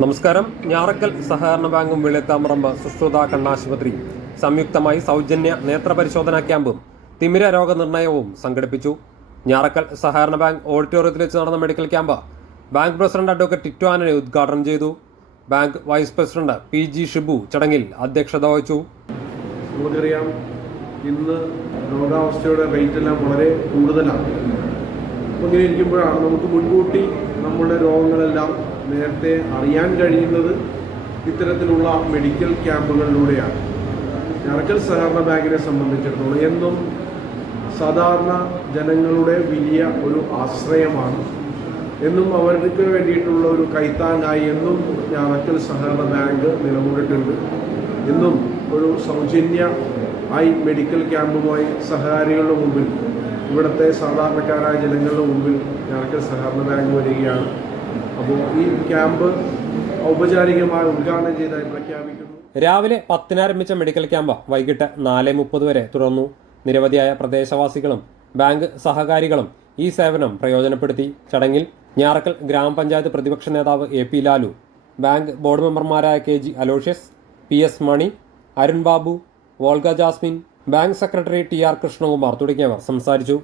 നമസ്കാരം. ഞാറക്കൽ സഹകരണ ബാങ്കും വെളുത്താമറമ്പ് സുശ്രുത കണ്ണാശുപത്രി സംയുക്തമായി സൗജന്യ നേത്രപരിശോധനാ ക്യാമ്പും തിമിര രോഗനിർണയവും സംഘടിപ്പിച്ചു. ഞാറക്കൽ സഹകരണ ബാങ്ക് ഓഡിറ്റോറിയത്തിൽ വെച്ച് നടന്ന medical camp bank president advocate Tittu Antony ഉദ്ഘാടനം ചെയ്തു. Bank vice president PG Shibu ചടങ്ങിൽ അധ്യക്ഷത വഹിച്ചു. നമുക്കറിയാം, ഇന്ന് രോഗാവസ്ഥയുടെ റേറ്റ് എല്ലാം വളരെ കൂടുതലാണ്. ഇങ്ങനെ ഇരിക്കുമ്പോഴാണ് നമുക്ക് മുൻകൂട്ടി നമ്മുടെ രോഗങ്ങളെല്ലാം നേരത്തെ അറിയാൻ കഴിയുന്നത് ഇത്തരത്തിലുള്ള മെഡിക്കൽ ക്യാമ്പുകളിലൂടെയാണ്. ഞാറക്കൽ സഹകരണ ബാങ്കിനെ സംബന്ധിച്ചിടത്തോളം എന്നും സാധാരണ ജനങ്ങളുടെ വലിയ ഒരു ആശ്രയമാണ്. എന്നും അവർക്ക് വേണ്ടിയിട്ടുള്ള ഒരു കൈത്താങ്ങായി എന്നും ഞാറക്കൽ സഹകരണ ബാങ്ക് നിലകൊണ്ടിട്ടുണ്ട്. ഇന്നും ഒരു സൗജന്യ മെഡിക്കൽ ക്യാമ്പുമായി സഹകാരികളുടെ മുമ്പിൽ, ഇവിടുത്തെ സാധാരണക്കാരായ ജനങ്ങളുടെ മുമ്പിൽ ഞാറക്കൽ സഹകരണ ബാങ്ക് വരികയാണ്. അപ്പോൾ ഈ ക്യാമ്പ് ഔപചാരികമായി ഉദ്ഘാടനം ചെയ്തതായി പ്രഖ്യാപിക്കുന്നു. രാവിലെ 10-ന് ആരംഭിച്ച മെഡിക്കൽ ക്യാമ്പ് വൈകിട്ട് 4:30 വരെ തുടർന്നു. നിരവധിയായ പ്രദേശവാസികളും ബാങ്ക് സഹകാരികളും ഈ സേവനം പ്രയോജനപ്പെടുത്തി. ചടങ്ങിൽ ഞാറക്കൽ ഗ്രാമപഞ്ചായത്ത് പ്രതിപക്ഷ നേതാവ് AP ലാലു, ബാങ്ക് ബോർഡ് മെമ്പർമാരായ KG Aloysius, PS Mani, Arun Babu, Volga Jasmine, bank secretary TR Krishnakumar തുടങ്ങിയവർ സംസാരിച്ചു.